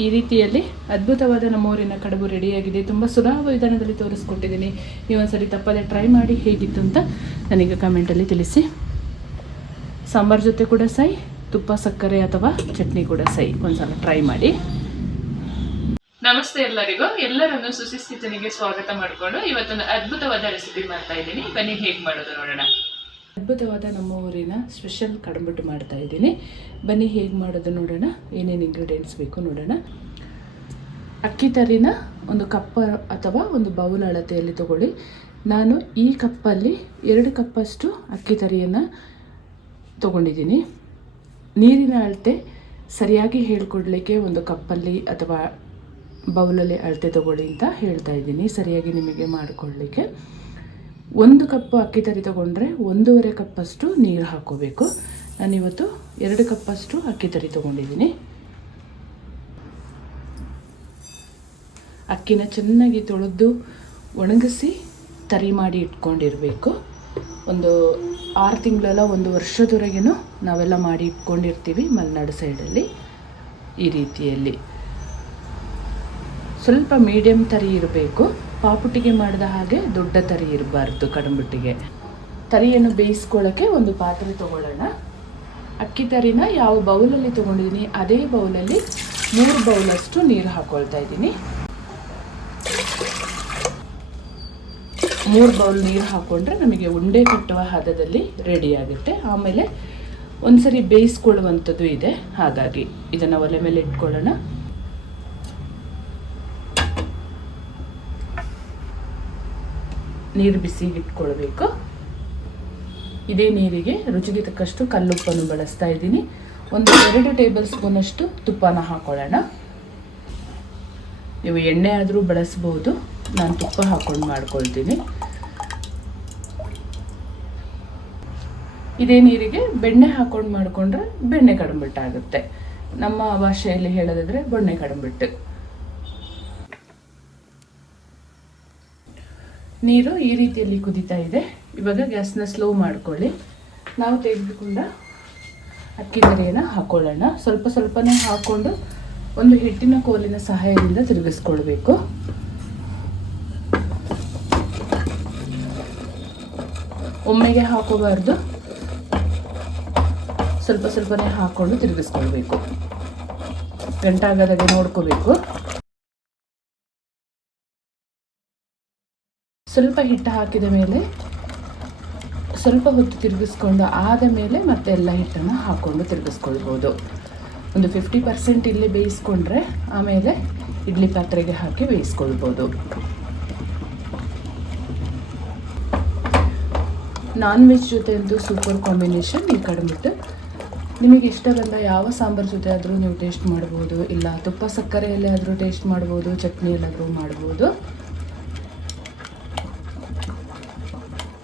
ಈ ರೀತಿಯಲ್ಲಿ ಅದ್ಭುತವಾದ ನಮ್ಮೂರಿನ ಕಡುಬು ರೆಡಿಯಾಗಿದೆ. ತುಂಬ ಸುಲಭ ವಿಧಾನದಲ್ಲಿ ತೋರಿಸ್ಕೊಟ್ಟಿದ್ದೀನಿ. ನೀವೊಂದ್ಸರಿ ತಪ್ಪದೆ ಟ್ರೈ ಮಾಡಿ ಹೇಗಿತ್ತು ಅಂತ ನನಗೆ ಕಮೆಂಟಲ್ಲಿ ತಿಳಿಸಿ. ಸಾಂಬಾರು ಜೊತೆ ಕೂಡ ಸೈ, ತುಪ್ಪ ಸಕ್ಕರೆ ಅಥವಾ ಚಟ್ನಿ ಕೂಡ ಸೈ, ಒಂದ್ಸಲ ಟ್ರೈ ಮಾಡಿ. ನಮಸ್ತೆ ಎಲ್ಲರಿಗೂ, ಎಲ್ಲರನ್ನು ಸುಶಿಸ್ತಿತನಿಗೆ ಸ್ವಾಗತ ಮಾಡಿಕೊಂಡು ಇವತ್ತೊಂದು ಅದ್ಭುತವಾದ ರೆಸಿಪಿ ಮಾಡ್ತಾ ಇದ್ದೀನಿ. ಬನ್ನಿ ಹೇಗೆ ಮಾಡೋದು ನೋಡೋಣ. ಅದ್ಭುತವಾದ ನಮ್ಮ ಊರಿನ ಸ್ಪೆಷಲ್ ಕಡುಬು ಮಾಡ್ತಾ ಇದ್ದೀನಿ. ಬನ್ನಿ ಹೇಗೆ ಮಾಡೋದು ನೋಡೋಣ. ಏನೇನು ಇಂಗ್ರೀಡಿಯೆಂಟ್ಸ್ ಬೇಕು ನೋಡೋಣ. ಅಕ್ಕಿ ತರಿನ ಒಂದು ಕಪ್ ಅಥವಾ ಒಂದು ಬೌಲ್ ಅಳತೆಯಲ್ಲಿ ತಗೊಳ್ಳಿ. ನಾನು ಈ ಕಪ್ಪಲ್ಲಿ 2 ಕಪ್ಪಷ್ಟು ಅಕ್ಕಿ ತರಿಯನ್ನು ತಗೊಂಡಿದ್ದೀನಿ. ನೀರಿನ ಅಳತೆ ಸರಿಯಾಗಿ ಹೇಳ್ಕೊಡ್ಲಿಕ್ಕೆ ಒಂದು ಕಪ್ಪಲ್ಲಿ ಅಥವಾ ಬೌಲಲ್ಲಿ ಅಳತೆ ತಗೊಳ್ಳಿ ಅಂತ ಹೇಳ್ತಾ ಇದ್ದೀನಿ, ಸರಿಯಾಗಿ ನಿಮಗೆ ಮಾಡಿಕೊಳ್ಳಿಕ್ಕೆ. 1 ಕಪ್ ಅಕ್ಕಿ ತರಿ ತಗೊಂಡ್ರೆ 1.5 ಕಪ್ಪಷ್ಟು ನೀರು ಹಾಕೋಬೇಕು. ನಾನಿವತ್ತು 2 ಕಪ್ಪಷ್ಟು ಅಕ್ಕಿ ತರಿ ತಗೊಂಡಿದ್ದೀನಿ. ಅಕ್ಕಿನ ಚೆನ್ನಾಗಿ ತೊಳೆದು ಒಣಗಿಸಿ ತರಿ ಮಾಡಿ ಇಟ್ಕೊಂಡಿರಬೇಕು. ಒಂದು 6 ತಿಂಗಳೆಲ್ಲ 1 ವರ್ಷದವರೆಗೂ ನಾವೆಲ್ಲ ಮಾಡಿ ಇಟ್ಕೊಂಡಿರ್ತೀವಿ ಮಲೆನಾಡು ಸೈಡಲ್ಲಿ. ಈ ರೀತಿಯಲ್ಲಿ ಸ್ವಲ್ಪ ಮೀಡಿಯಮ್ ತರಿ ಇರಬೇಕು. ಪಾಪುಟ್ಟಿಗೆ ಮಾಡಿದ ಹಾಗೆ ದೊಡ್ಡ ತರಿ ಇರಬಾರ್ದು. ಕಡುಬಿಟ್ಟಿಗೆ ತರಿಯನ್ನು ಬೇಯಿಸ್ಕೊಳ್ಳೋಕ್ಕೆ ಒಂದು ಪಾತ್ರೆ ತೊಗೊಳ್ಳೋಣ. ಅಕ್ಕಿ ತರಿನ ಯಾವ ಬೌಲಲ್ಲಿ ತೊಗೊಂಡಿದ್ದೀನಿ ಅದೇ ಬೌಲಲ್ಲಿ 3 ಬೌಲಷ್ಟು ನೀರು ಹಾಕ್ಕೊಳ್ತಾ ಇದ್ದೀನಿ. 3 ಬೌಲ್ ನೀರು ಹಾಕ್ಕೊಂಡ್ರೆ ನಮಗೆ ಉಂಡೆ ಕಟ್ಟುವ ಹದದಲ್ಲಿ ರೆಡಿ ಆಗುತ್ತೆ. ಆಮೇಲೆ ಒಂದ್ಸರಿ ಬೇಯಿಸ್ಕೊಳ್ಳುವಂಥದ್ದು ಇದೆ, ಹಾಗಾಗಿ ಇದನ್ನು ಒಲೆ ಮೇಲೆ ಇಟ್ಕೊಳ್ಳೋಣ. ನೀರು ಬಿಸಿಗೆ ಇಟ್ಕೊಳ್ಬೇಕು. ಇದೇ ನೀರಿಗೆ ರುಚಿಗೆ ತಕ್ಕಷ್ಟು ಕಲ್ಲುಪ್ಪನ್ನು ಬಳಸ್ತಾ ಇದ್ದೀನಿ. ಒಂದು 2 ಟೇಬಲ್ ಸ್ಪೂನಷ್ಟು ತುಪ್ಪನ ಹಾಕೊಳ್ಳೋಣ. ನೀವು ಎಣ್ಣೆ ಆದರೂ ಬಳಸ್ಬೋದು, ನಾನು ತುಪ್ಪ ಹಾಕ್ಕೊಂಡು ಮಾಡ್ಕೊಳ್ತೀನಿ. ಇದೇ ನೀರಿಗೆ ಬೆಣ್ಣೆ ಹಾಕ್ಕೊಂಡು ಮಾಡಿಕೊಂಡ್ರೆ ಬೆಣ್ಣೆ ಕಡುಬಿಟ್ಟಾಗುತ್ತೆ. ನಮ್ಮ ಭಾಷೆಯಲ್ಲಿ ಹೇಳೋದಾದರೆ ಬೆಣ್ಣೆ ಕಡುಬಿಟ್ಟು. ನೀರು ಈ ರೀತಿಯಲ್ಲಿ ಕುದೀತಾ ಇದೆ. ಇವಾಗ ಗ್ಯಾಸ್ನ ಸ್ಲೋ ಮಾಡ್ಕೊಳ್ಳಿ. ನಾವು ತೆಗೆದುಕೊಂಡ ಅಕ್ಕಿ ತರಿಯನ್ನು ಹಾಕೊಳ್ಳೋಣ. ಸ್ವಲ್ಪ ಸ್ವಲ್ಪನೇ ಹಾಕ್ಕೊಂಡು ಒಂದು ಹಿಟ್ಟಿನ ಕೋಲಿನ ಸಹಾಯದಿಂದ ತಿರುಗಿಸ್ಕೊಳ್ಬೇಕು. ಒಮ್ಮೆಗೆ ಹಾಕೋಬಾರ್ದು, ಸ್ವಲ್ಪ ಸ್ವಲ್ಪನೇ ಹಾಕ್ಕೊಂಡು ತಿರುಗಿಸ್ಕೊಳ್ಬೇಕು. ಗಂಟಾಗದಾಗೆ ನೋಡ್ಕೋಬೇಕು. ಸ್ವಲ್ಪ ಹಿಟ್ಟು ಹಾಕಿದ ಮೇಲೆ ಸ್ವಲ್ಪ ಹೊತ್ತು ತಿರುಗಿಸ್ಕೊಂಡು ಆದ ಮೇಲೆ ಮತ್ತೆ ಎಲ್ಲ ಹಿಟ್ಟನ್ನು ಹಾಕ್ಕೊಂಡು ತಿರುಗಿಸ್ಕೊಳ್ಬೋದು. ಒಂದು 50% ಇಲ್ಲೇ ಬೇಯಿಸ್ಕೊಂಡ್ರೆ ಆಮೇಲೆ ಇಡ್ಲಿ ಪಾತ್ರೆಗೆ ಹಾಕಿ ಬೇಯಿಸ್ಕೊಳ್ಬೋದು. ನಾನ್ ವೆಜ್ ಜೊತೆ ಅಂತೂ ಸೂಪರ್ ಕಾಂಬಿನೇಷನ್ ಈ ಕಡುಬಿಟ್ಟು. ನಿಮಗೆ ಇಷ್ಟ ಬಂದ ಯಾವ ಸಾಂಬಾರು ಜೊತೆ ಆದರೂ ನೀವು ಟೇಸ್ಟ್ ಮಾಡ್ಬೋದು, ಇಲ್ಲ ತುಪ್ಪ ಸಕ್ಕರೆಯಲ್ಲೇ ಆದರೂ ಟೇಸ್ಟ್ ಮಾಡ್ಬೋದು, ಚಟ್ನಿಯಲ್ಲಾದರೂ ಮಾಡ್ಬೋದು.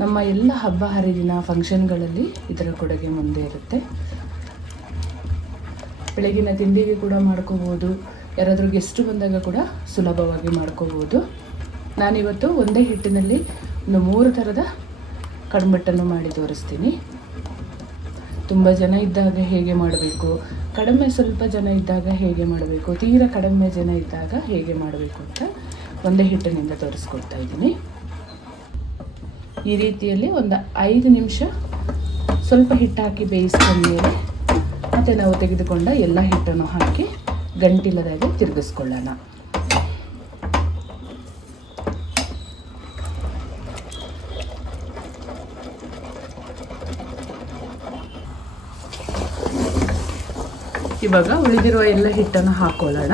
ನಮ್ಮ ಎಲ್ಲ ಹಬ್ಬ ಹರಿದಿನ ಫಂಕ್ಷನ್ಗಳಲ್ಲಿ ಇದರ ಕೊಡುಗೆ ಮುಂದೆ ಇರುತ್ತೆ. ಬೆಳಗಿನ ತಿಂಡಿಗೆ ಕೂಡ ಮಾಡ್ಕೋಬೋದು, ಯಾರಾದರೂ ಗೆಸ್ಟು ಬಂದಾಗ ಕೂಡ ಸುಲಭವಾಗಿ ಮಾಡ್ಕೋಬೋದು. ನಾನಿವತ್ತು ಒಂದೇ ಹಿಟ್ಟಿನಲ್ಲಿ ಒಂದು 3 ಥರದ ಕಡುಬಿಟ್ಟನ್ನು ಮಾಡಿ ತೋರಿಸ್ತೀನಿ. ತುಂಬ ಜನ ಇದ್ದಾಗ ಹೇಗೆ ಮಾಡಬೇಕು, ಸ್ವಲ್ಪ ಜನ ಇದ್ದಾಗ ಹೇಗೆ ಮಾಡಬೇಕು, ತೀರಾ ಕಡಿಮೆ ಜನ ಇದ್ದಾಗ ಹೇಗೆ ಮಾಡಬೇಕು ಅಂತ ಒಂದೇ ಹಿಟ್ಟಿನಿಂದ ತೋರಿಸ್ಕೊಡ್ತಾ ಇದ್ದೀನಿ. ಈ ರೀತಿಯಲ್ಲಿ ಒಂದು 5 ನಿಮಿಷ ಸ್ವಲ್ಪ ಹಿಟ್ಟು ಹಾಕಿ ಬೇಯಿಸ್ಕೊಂಡ್ಮೇಲೆ ಮತ್ತೆ ನಾವು ತೆಗೆದುಕೊಂಡ ಎಲ್ಲ ಹಿಟ್ಟನ್ನು ಹಾಕಿ ಗಂಟಿಲ್ಲದಾಗೆ ತಿರುಗಿಸ್ಕೊಳ್ಳೋಣ. ಇವಾಗ ಉಳಿದಿರುವ ಎಲ್ಲ ಹಿಟ್ಟನ್ನು ಹಾಕೊಳ್ಳೋಣ.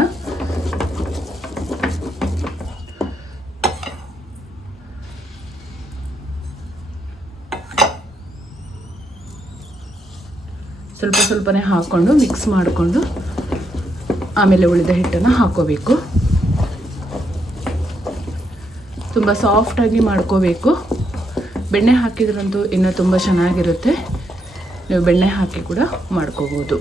ಸ್ವಲ್ಪ ಸ್ವಲ್ಪನೇ ಹಾಕ್ಕೊಂಡು ಮಿಕ್ಸ್ ಮಾಡಿಕೊಂಡು ಆಮೇಲೆ ಉಳಿದ ಹಿಟ್ಟನ್ನು ಹಾಕೋಬೇಕು. ತುಂಬ ಸಾಫ್ಟಾಗಿ ಮಾಡ್ಕೋಬೇಕು. ಬೆಣ್ಣೆ ಹಾಕಿದ್ರಂತೂ ಇನ್ನೂ ತುಂಬ ಚೆನ್ನಾಗಿರುತ್ತೆ. ನೀವು ಬೆಣ್ಣೆ ಹಾಕಿ ಕೂಡ ಮಾಡ್ಕೋಬೋದು.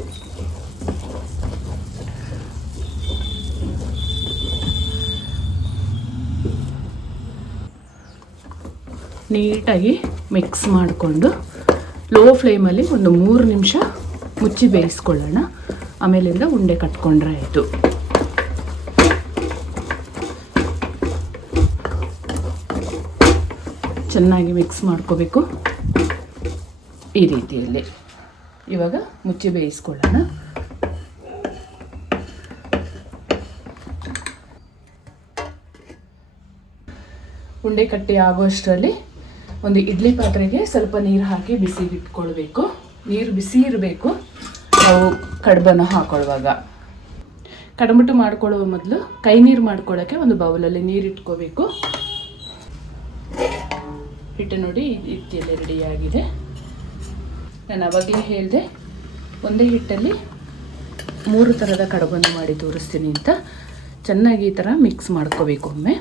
ನೀಟಾಗಿ ಮಿಕ್ಸ್ ಮಾಡಿಕೊಂಡು ಲೋ ಫ್ಲೇಮಲ್ಲಿ ಒಂದು 3 ನಿಮಿಷ ಮುಚ್ಚಿ ಬೇಯಿಸ್ಕೊಳ್ಳೋಣ. ಆಮೇಲಿಂದ ಉಂಡೆ ಕಟ್ಕೊಂಡ್ರೆ ಆಯಿತು. ಚೆನ್ನಾಗಿ ಮಿಕ್ಸ್ ಮಾಡ್ಕೋಬೇಕು ಈ ರೀತಿಯಲ್ಲಿ. ಇವಾಗ ಮುಚ್ಚಿ ಬೇಯಿಸ್ಕೊಳ್ಳೋಣ. ಉಂಡೆ ಕಟ್ಟಿ ಆಗೋಷ್ಟರಲ್ಲಿ ಒಂದು ಇಡ್ಲಿ ಪಾತ್ರೆಗೆ ಸ್ವಲ್ಪ ನೀರು ಹಾಕಿ ಬಿಸಿಗೆ ಇಟ್ಕೊಳ್ಬೇಕು. ನೀರು ಬಿಸಿ ಇರಬೇಕು ನಾವು ಕಡುಬನ್ನು ಹಾಕೊಳ್ಳುವಾಗ. ಕಡಂಬಿಟ್ಟು ಮಾಡ್ಕೊಳ್ಳುವ ಮೊದಲು ಕೈ ನೀರು ಮಾಡ್ಕೊಳ್ಳೋಕ್ಕೆ ಒಂದು ಬೌಲಲ್ಲಿ ನೀರು ಇಟ್ಕೋಬೇಕು. ಹಿಟ್ಟು ನೋಡಿ ಈ ರೀತಿಯಲ್ಲಿ ರೆಡಿಯಾಗಿದೆ. ನಾನು ಆವಾಗಲೇ ಹೇಳಿದೆ ಒಂದೇ ಹಿಟ್ಟಲ್ಲಿ 3 ಥರದ ಕಡುಬನ್ನು ಮಾಡಿ ತೋರಿಸ್ತೀನಿ ಅಂತ. ಚೆನ್ನಾಗಿ ಈ ಥರ ಮಿಕ್ಸ್ ಮಾಡ್ಕೋಬೇಕು. ಒಮ್ಮೆ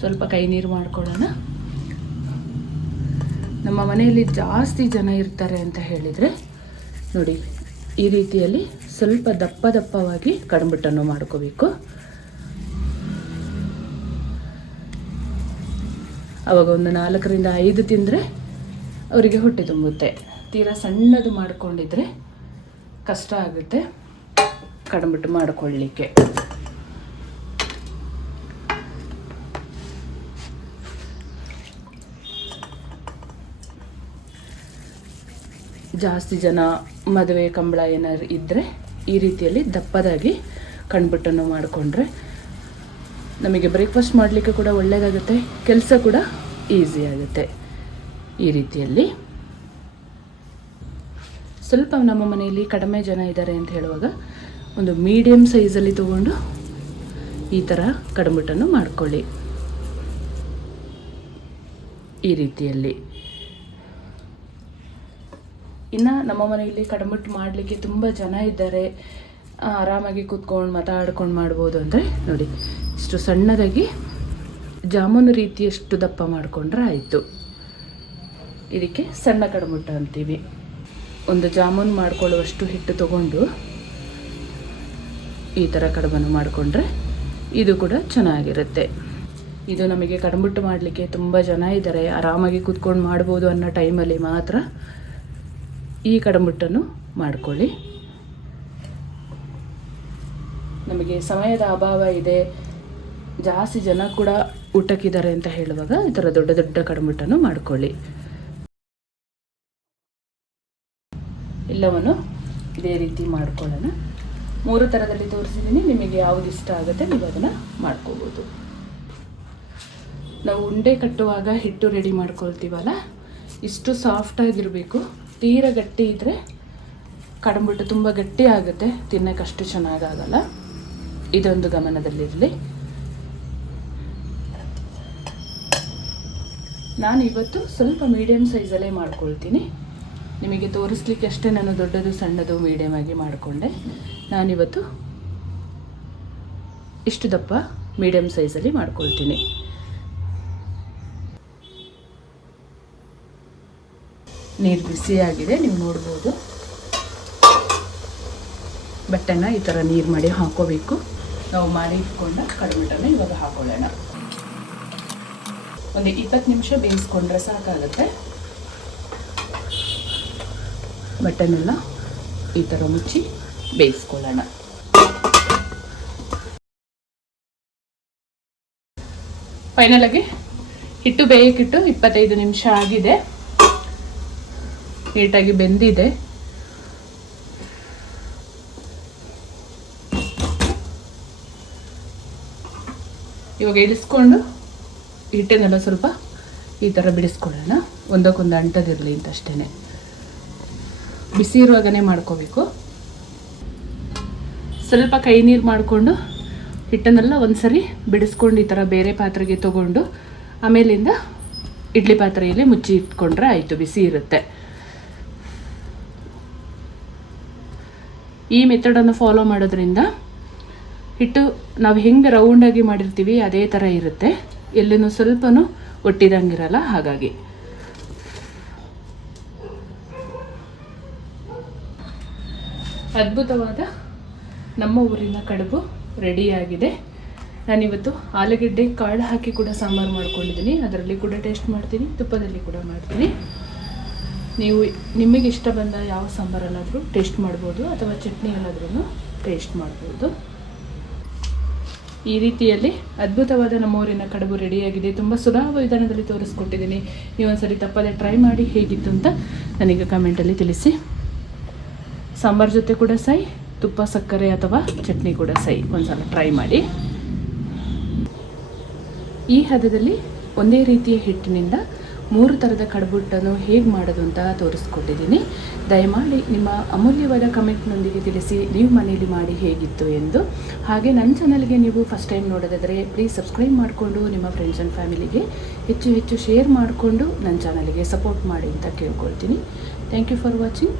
ಸ್ವಲ್ಪ ಕೈ ನೀರು ಮಾಡ್ಕೊಳ್ಳೋಣ. ನಮ್ಮ ಮನೆಯಲ್ಲಿ ಜಾಸ್ತಿ ಜನ ಇರ್ತಾರೆ ಅಂತ ಹೇಳಿದರೆ ನೋಡಿ ಈ ರೀತಿಯಲ್ಲಿ ಸ್ವಲ್ಪ ದಪ್ಪ ದಪ್ಪವಾಗಿ ಕಡಂಬಿಟ್ಟನ್ನು ಮಾಡ್ಕೋಬೇಕು. ಆವಾಗ ಒಂದು 4ರಿಂದ 5 ತಿಂದರೆ ಅವರಿಗೆ ಹೊಟ್ಟೆ ತುಂಬುತ್ತೆ. ತೀರಾ ಸಣ್ಣದು ಮಾಡಿಕೊಂಡಿದ್ರೆ ಕಷ್ಟ ಆಗುತ್ತೆ ಕಡಂಬಿಟ್ಟು ಮಾಡಿಕೊಳ್ಳಲಿಕ್ಕೆ. ಜಾಸ್ತಿ ಜನ ಮದುವೆ ಕಂಬಳ ಏನಾದ್ರು ಇದ್ದರೆ ಈ ರೀತಿಯಲ್ಲಿ ದಪ್ಪದಾಗಿ ಕಣ್ಬಿಟ್ಟನ್ನು ಮಾಡಿಕೊಂಡ್ರೆ ನಮಗೆ ಬ್ರೇಕ್ಫಾಸ್ಟ್ ಮಾಡಲಿಕ್ಕೆ ಕೂಡ ಒಳ್ಳೆಯದಾಗುತ್ತೆ, ಕೆಲಸ ಕೂಡ ಈಸಿ ಆಗುತ್ತೆ. ಈ ರೀತಿಯಲ್ಲಿ ಸ್ವಲ್ಪ ನಮ್ಮ ಮನೆಯಲ್ಲಿ ಕಡಿಮೆ ಜನ ಇದ್ದಾರೆ ಅಂತ ಹೇಳುವಾಗ ಒಂದು ಮೀಡಿಯಮ್ ಸೈಜಲ್ಲಿ ತಗೊಂಡು ಈ ಥರ ಕಡಂಬಿಟ್ಟನ್ನು ಮಾಡ್ಕೊಳ್ಳಿ ಈ ರೀತಿಯಲ್ಲಿ. ಇನ್ನು ನಮ್ಮ ಮನೆಯಲ್ಲಿ ಕಡಂಬಿಟ್ಟು ಮಾಡಲಿಕ್ಕೆ ತುಂಬ ಜನ ಇದ್ದಾರೆ, ಆರಾಮಾಗಿ ಕೂತ್ಕೊಂಡು ಮಾತಾಡ್ಕೊಂಡು ಮಾಡ್ಬೋದು ಅಂದರೆ ನೋಡಿ ಇಷ್ಟು ಸಣ್ಣದಾಗಿ ಜಾಮೂನು ರೀತಿಯಷ್ಟು ದಪ್ಪ ಮಾಡಿಕೊಂಡ್ರೆ ಆಯಿತು. ಇದಕ್ಕೆ ಸಣ್ಣ ಕಡಂಬಿಟ್ಟು ಅಂತೀವಿ. ಒಂದು ಜಾಮೂನು ಮಾಡ್ಕೊಳ್ಳುವಷ್ಟು ಹಿಟ್ಟು ತಗೊಂಡು ಈ ಥರ ಕಡುಬನ್ನು ಮಾಡಿಕೊಂಡ್ರೆ ಇದು ಕೂಡ ಚೆನ್ನಾಗಿರುತ್ತೆ. ಇದು ನಮಗೆ ಕಡಂಬಿಟ್ಟು ಮಾಡಲಿಕ್ಕೆ ತುಂಬ ಜನ ಇದ್ದಾರೆ, ಆರಾಮಾಗಿ ಕೂತ್ಕೊಂಡು ಮಾಡ್ಬೋದು ಅನ್ನೋ ಟೈಮಲ್ಲಿ ಮಾತ್ರ ಈ ಕಡಂಬಿಟ್ಟನ್ನು ಮಾಡ್ಕೊಳ್ಳಿ. ನಮಗೆ ಸಮಯದ ಅಭಾವ ಇದೆ, ಜಾಸ್ತಿ ಜನ ಕೂಡ ಊಟಕ್ಕಿದ್ದಾರೆ ಅಂತ ಹೇಳುವಾಗ ಈ ಥರ ದೊಡ್ಡ ದೊಡ್ಡ ಕಡಂಬಿಟ್ಟನ್ನು ಮಾಡ್ಕೊಳ್ಳಿ. ಎಲ್ಲವನ್ನು ಇದೇ ರೀತಿ ಮಾಡ್ಕೊಳ್ಳೋಣ. 3 ಥರದಲ್ಲಿ ತೋರಿಸಿದ್ದೀನಿ, ನಿಮಗೆ ಯಾವುದು ಇಷ್ಟ ಆಗುತ್ತೆ ನೀವು ಅದನ್ನು ಮಾಡ್ಕೋಬೋದು. ನಾವು ಉಂಡೆ ಕಟ್ಟುವಾಗ ಹಿಟ್ಟು ರೆಡಿ ಮಾಡ್ಕೊಳ್ತೀವಲ್ಲ, ಇಷ್ಟು ಸಾಫ್ಟಾಗಿರಬೇಕು. ತೀರ ಗಟ್ಟಿ ಇದ್ದರೆ ಕಡಂಬಿಟ್ಟು ತುಂಬ ಗಟ್ಟಿ ಆಗುತ್ತೆ, ತಿನ್ನೋಕೆ ಅಷ್ಟು ಚೆನ್ನಾಗಾಗಲ್ಲ. ಇದೊಂದು ಗಮನದಲ್ಲಿರಲಿ. ನಾನು ಇವತ್ತು ಸ್ವಲ್ಪ ಮೀಡಿಯಮ್ ಸೈಜಲ್ಲೇ ಮಾಡ್ಕೊಳ್ತೀನಿ. ನಿಮಗೆ ತೋರಿಸ್ಲಿಕ್ಕೆ ಅಷ್ಟೇ ನಾನು ದೊಡ್ಡದು ಸಣ್ಣದು ಮೀಡಿಯಮ್ ಆಗಿ ಮಾಡಿಕೊಂಡೆ. ನಾನಿವತ್ತು ಇಷ್ಟು ದಪ್ಪ ಮೀಡಿಯಮ್ ಸೈಜಲ್ಲಿ ಮಾಡ್ಕೊಳ್ತೀನಿ. ನೀರು ಬಿಸಿಯಾಗಿದೆ, ನೀವು ನೋಡ್ಬೋದು. ಬಟ್ಟೆನ ಈ ಥರ ನೀರು ಮಾಡಿ ಹಾಕೋಬೇಕು. ನಾವು ಮಾಡಿ ಇಟ್ಕೊಂಡ ಕಡಂಬಿಟ್ಟನ್ನು ಇವಾಗ ಹಾಕೊಳ್ಳೋಣ. ಒಂದು 20 ನಿಮಿಷ ಬೇಯಿಸ್ಕೊಂಡ್ರೆ ಸಾಕಾಗುತ್ತೆ. ಬಟ್ಟೆನೆಲ್ಲ ಈ ಥರ ಮುಚ್ಚಿ ಬೇಯಿಸ್ಕೊಳ್ಳೋಣ. ಫೈನಲ್ ಆಗಿ ಹಿಟ್ಟು ಬೇಯಕ್ಕಿಟ್ಟು 25 ನಿಮಿಷ ಆಗಿದೆ. ನೀಟಾಗಿ ಬೆಂದಿದೆ. ಇವಾಗ ಇಳಿಸ್ಕೊಂಡು ಹಿಟ್ಟನ್ನೆಲ್ಲ ಸ್ವಲ್ಪ ಈ ಥರ ಬಿಡಿಸ್ಕೊಳ್ಳೋಣ. ಒಂದಕ್ಕೊಂದು ಅಂಟದಿರಲಿ ಅಂತ ಅಷ್ಟೇ. ಬಿಸಿ ಇರುವಾಗನೇ ಮಾಡ್ಕೋಬೇಕು. ಸ್ವಲ್ಪ ಕೈ ನೀರು ಮಾಡಿಕೊಂಡು ಹಿಟ್ಟನ್ನೆಲ್ಲ ಒಂದ್ಸರಿ ಬಿಡಿಸ್ಕೊಂಡು ಈ ಥರ ಬೇರೆ ಪಾತ್ರೆಗೆ ತಗೊಂಡು ಆಮೇಲಿಂದ ಇಡ್ಲಿ ಪಾತ್ರೆಯಲ್ಲಿ ಮುಚ್ಚಿ ಇಟ್ಕೊಂಡ್ರೆ ಆಯಿತು, ಬಿಸಿ ಇರುತ್ತೆ. ಈ ಮೆಥಡನ್ನು ಫಾಲೋ ಮಾಡೋದ್ರಿಂದ ಹಿಟ್ಟು ನಾವು ಹೆಂಗೆ ರೌಂಡಾಗಿ ಮಾಡಿರ್ತೀವಿ ಅದೇ ಥರ ಇರುತ್ತೆ, ಎಲ್ಲೂ ಸ್ವಲ್ಪನೂ ಒಟ್ಟಿದಂಗಿರಲ್ಲ. ಹಾಗಾಗಿ ಅದ್ಭುತವಾದ ನಮ್ಮ ಊರಿನ ಕಡುಬು ರೆಡಿಯಾಗಿದೆ. ನಾನಿವತ್ತು ಆಲೂಗಡ್ಡೆ ಕಾಳು ಹಾಕಿ ಕೂಡ ಸಾಂಬಾರು ಮಾಡ್ಕೊಂಡಿದ್ದೀನಿ, ಅದರಲ್ಲಿ ಕೂಡ ಟೇಸ್ಟ್ ಮಾಡ್ತೀನಿ, ತುಪ್ಪದಲ್ಲಿ ಕೂಡ ಮಾಡ್ತೀನಿ. ನೀವು ನಿಮಗೆ ಇಷ್ಟ ಬಂದ ಯಾವ ಸಾಂಬಾರಲ್ಲಾದರೂ ಟೇಸ್ಟ್ ಮಾಡ್ಬೋದು ಅಥವಾ ಚಟ್ನಿ ಎಲ್ಲಾದ್ರೂ ಟೇಸ್ಟ್ ಮಾಡ್ಬೋದು. ಈ ರೀತಿಯಲ್ಲಿ ಅದ್ಭುತವಾದ ನಮ್ಮೂರಿನ ಕಡುಬು ರೆಡಿಯಾಗಿದೆ. ತುಂಬ ಸುಲಭ ವಿಧಾನದಲ್ಲಿ ತೋರಿಸ್ಕೊಟ್ಟಿದ್ದೀನಿ. ನೀವೊಂದ್ಸರಿ ತಪ್ಪದೆ ಟ್ರೈ ಮಾಡಿ ಹೇಗಿತ್ತು ಅಂತ ನನಗೆ ಕಮೆಂಟಲ್ಲಿ ತಿಳಿಸಿ. ಸಾಂಬಾರು ಜೊತೆ ಕೂಡ ಸೈ, ತುಪ್ಪ ಸಕ್ಕರೆ ಅಥವಾ ಚಟ್ನಿ ಕೂಡ ಸೈ, ಒಂದ್ಸಲ ಟ್ರೈ ಮಾಡಿ. ಈ ಹದದಲ್ಲಿ ಒಂದೇ ರೀತಿಯ ಹಿಟ್ಟಿನಿಂದ 3 ಥರದ ಕಡುಬುಟ್ಟನ್ನು ಹೇಗೆ ಮಾಡೋದು ಅಂತ ತೋರಿಸ್ಕೊಟ್ಟಿದ್ದೀನಿ. ದಯಮಾಡಿ ನಿಮ್ಮ ಅಮೂಲ್ಯವಾದ ಕಮೆಂಟ್ನೊಂದಿಗೆ ತಿಳಿಸಿ ನೀವು ಮನೆಯಲ್ಲಿ ಮಾಡಿ ಹೇಗಿತ್ತು ಎಂದು. ಹಾಗೆ ನನ್ನ ಚಾನಲ್ಗೆ ನೀವು ಫಸ್ಟ್ ಟೈಮ್ ನೋಡೋದಾದರೆ ಪ್ಲೀಸ್ ಸಬ್ಸ್ಕ್ರೈಬ್ ಮಾಡಿಕೊಂಡು ನಿಮ್ಮ ಫ್ರೆಂಡ್ಸ್ ಆ್ಯಂಡ್ ಫ್ಯಾಮಿಲಿಗೆ ಹೆಚ್ಚು ಶೇರ್ ಮಾಡಿಕೊಂಡು ನನ್ನ ಚಾನಲ್ಗೆ ಸಪೋರ್ಟ್ ಮಾಡಿ ಅಂತ ಕೇಳ್ಕೊಳ್ತೀನಿ. Thank you for watching.